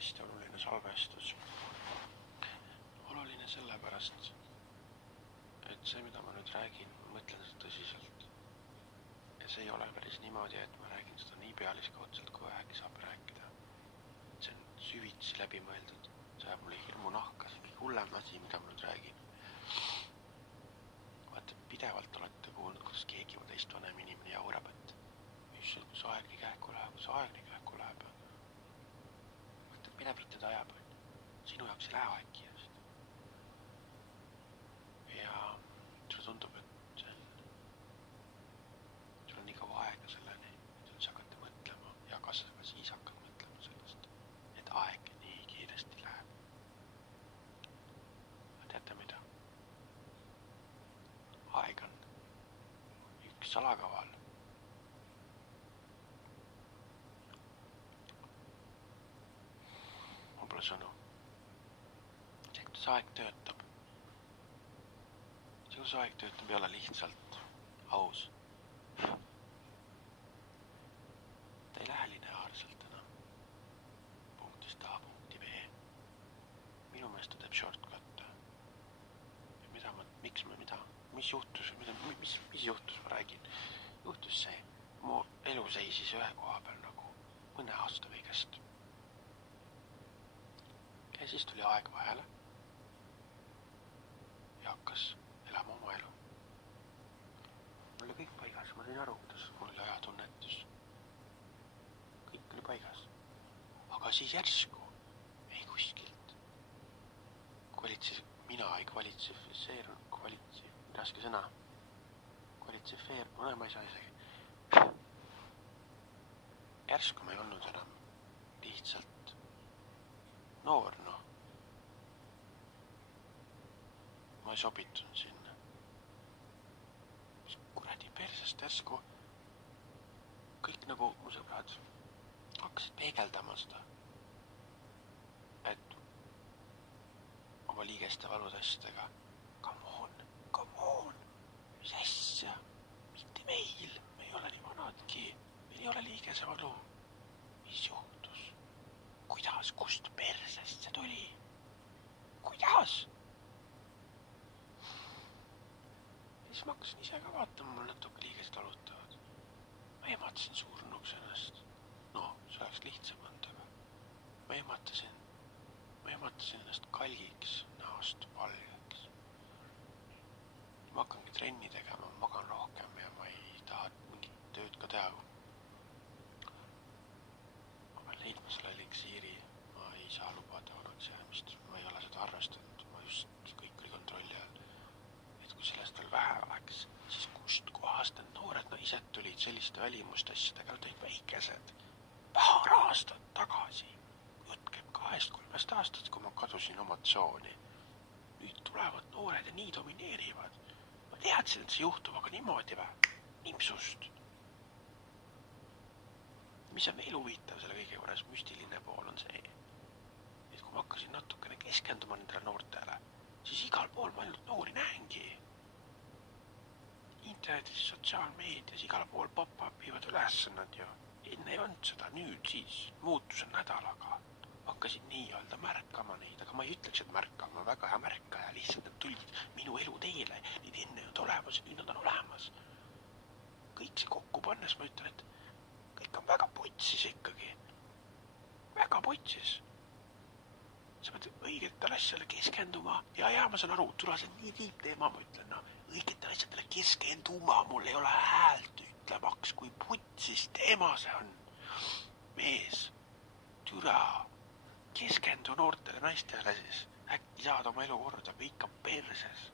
hästi oluline salvestus. Oluline sellepärast, et see, mida ma nüüd räägin, ma mõtlen seda tõsiselt. Ja see ei ole päris niimoodi, et ma räägin seda nii pealiskaudselt, kui vähegi saab rääkida. See on süvitsi läbi mõeldud. See jääb mulle hirmu nahka, see on kõige hullem asi, mida ma nüüd räägin. Vaata, pidevalt olete kuulnud, kuidas keegi või teist vanem inimene jaurab, et kus aeg nii kähku läheb. Vaata, mida pitud ajab, sinu jaoks ei lähe aegki just. Ja sulle tundub, et sul on nii kaua aega selleni, et üldse hakata mõtlema ja kas siis hakkad mõtlema sellest, et aeg nii kiiresti läheb. Teate mida? Aeg on üks salakaval. Mul pole sõnu. See, kuidas aeg töötab. See, kuidas aeg töötab, ei ole lihtsalt aus. Ta ei lähe lineaarselt enam. Punktist A punkti B. Minu meelest ta teeb shortcut'e. Mis juhtus, ma räägin. Juhtus see, mu elu seisis ühe koha peal nagu mõne aasta kõigest. Ja siis tuli aeg vahele ja hakkas elama oma elu. Mul oli kõik paigas, ma sain aru, kuidas mul oli ajatunnetus. Kõik oli paigas. Aga siis järsku ei kuskilt. Mina ei raske sõna. Ma ei saa isegi. Järsku ma ei olnud enam lihtsalt noor, Ma ei sobitunud sinna. Mis kuradi persest järsku kõik nagu mu sõbrad hakkasid peegeldama seda, et oma liigeste valudestega come on, mis asja, mitte meil, me ei ole nii vanadki, meil ei ole liigese valu. Mis juhtus? Kuidas, kust persest see tuli? Kuidas? Ja siis ma hakkasin ise ka vaatama, mul natuke liigesed valutavad. Ma ehmatasin surnuks ennast. See oleks lihtsam andaga. Ma ehmatasin ennast kalgiks, näost valgeks. Ma hakkangi trenni tegema, ma magan rohkem ja ma ei taha mingit tööd ka teha. Ma pean leidma selle eliksiiri, ma ei saa lubada vanaks jäämist, ma ei ole seda arvestanud, ma just kõik oli kontrolli all. Et kui sellest veel vähe oleks, siis kust kohast need noored naised tulid selliste välimustasjadega, olid väikesed. Paar aastat tagasi, jutt käib 2-3 aastat, kui ma kadusin oma tsooni. Nüüd tulevad noored ja nii domineerivad. Ma teadsin, et see juhtub, aga niimoodi nimpsust. Mis on veel huvitav selle kõige juures müstiline pool on see, et kui ma hakkasin natukene keskenduma nendele noortele, siis igal pool ma ainult noori näengi. Internetis, sotsiaalmeedias, igal pool pop-upivad ülesannad ju. Enne ei olnud seda, nüüd siis muutuse nädalaga. Hakkasin nii-öelda märkama neid, aga ma ei ütleks, et märkama, väga hea märkaja, lihtsalt nad tulid minu elu teele, neid enne on olemas ja nüüd nad on olemas. Kõik see kokku pannes, ma ütlen, et kõik on väga putsis ikkagi. Väga putsis. Sa pead õigetele asjale keskenduma ja ma saan aru, tule see nii tiip teema, ma ütlen, õigetele asjadele keskenduma, mul ei ole häält ütlemaks, kui putsis teema see on. Mees, türa. Keskendu noortele naistele siis. Äkki saad oma elu korda, kõik on perses.